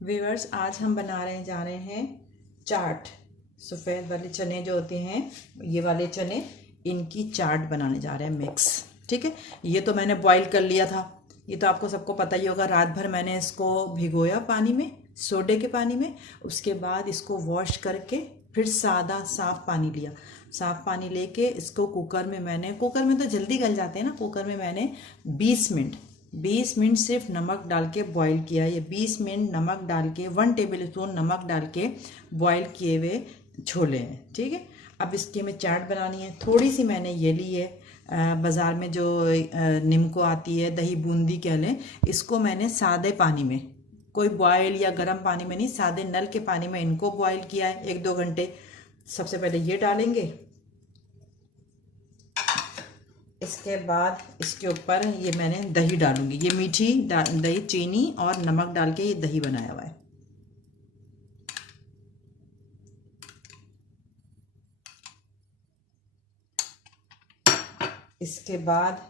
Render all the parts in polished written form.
Viewers, आज हम जा रहे हैं चाट। सफ़ेद वाले चने जो होते हैं, ये वाले चने, इनकी चाट बनाने जा रहे हैं मिक्स। ठीक है, ये तो मैंने बॉईल कर लिया था। ये तो आपको सबको पता ही होगा। रात भर मैंने इसको भिगोया पानी में, सोडे के पानी में। उसके बाद इसको वॉश करके फिर सादा साफ़ पानी लिया। साफ़ पानी लेके इसको कुकर में तो जल्दी गल जाते हैं ना। कुकर में मैंने 20 मिनट सिर्फ नमक डाल के बॉईल किया। ये 20 मिनट नमक डाल के 1 टेबल स्पून नमक डाल के बॉईल किए हुए छोले हैं। ठीक है, अब इसकी हमें चाट बनानी है। थोड़ी सी मैंने ये ली है, बाज़ार में जो निम्को आती है, दही बूंदी कह लें, इसको मैंने सादे पानी में, कोई बॉयल या गर्म पानी में नहीं, सादे नल के पानी में इनको बॉईल किया है 1-2 घंटे। सबसे पहले ये डालेंगे, इसके बाद इसके ऊपर ये मैंने दही डालूंगी। ये मीठी दही, चीनी और नमक डाल के ये दही बनाया हुआ है। इसके बाद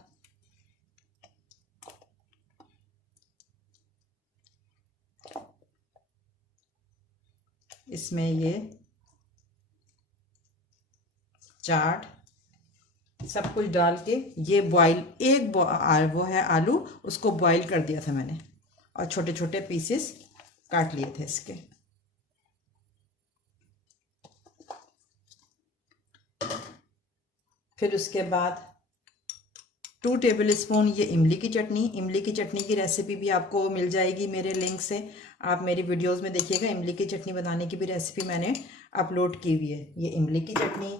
इसमें ये चाट सब कुछ डाल के ये बॉईल, वो है आलू, उसको बॉईल कर दिया था मैंने और छोटे छोटे पीसेस काट लिए थे इसके। फिर उसके बाद 2 टेबल स्पून ये इमली की चटनी की रेसिपी भी आपको मिल जाएगी मेरे लिंक से। आप मेरी वीडियोस में देखिएगा, इमली की चटनी बनाने की भी रेसिपी मैंने अपलोड की हुई है। ये इमली की चटनी,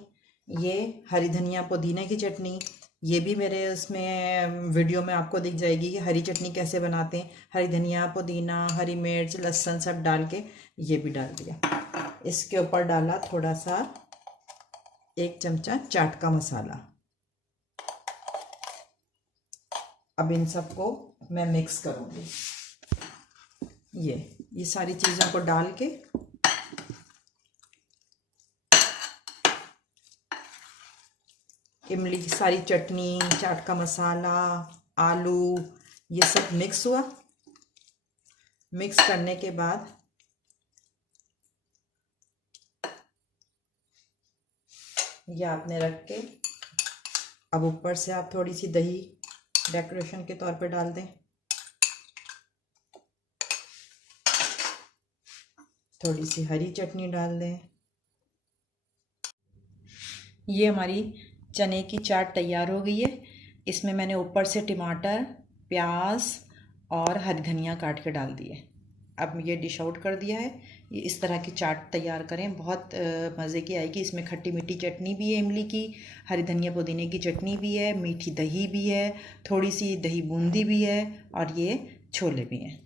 ये हरी धनिया पुदीने की चटनी, ये भी मेरे उसमें वीडियो में आपको दिख जाएगी कि हरी चटनी कैसे बनाते हैं। हरी धनिया, पुदीना, हरी मिर्च, लहसुन सब डाल के ये भी डाल दिया। इसके ऊपर डाला थोड़ा सा 1 चमचा चाट का मसाला। अब इन सबको मैं मिक्स करूँगी। ये सारी चीज़ों को डाल के इमली की सारी चटनी, चाट का मसाला, आलू, ये सब मिक्स हुआ। मिक्स करने के बाद ये आपने रख के, अब ऊपर से आप थोड़ी सी दही डेकोरेशन के तौर पे डाल दें, थोड़ी सी हरी चटनी डाल दें। ये हमारी चने की चाट तैयार हो गई है। इसमें मैंने ऊपर से टमाटर, प्याज और हरी धनिया काट के डाल दिए। अब ये डिश आउट कर दिया है। ये इस तरह की चाट तैयार करें, बहुत मज़े की आएगी। इसमें खट्टी मीठी चटनी भी है इमली की, हरी धनिया पुदीने की चटनी भी है, मीठी दही भी है, थोड़ी सी दही बूंदी भी है और ये छोले भी हैं।